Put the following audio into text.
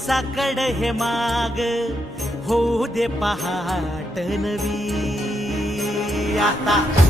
साकड हे माग. होऊ दे पहाट नवी. आता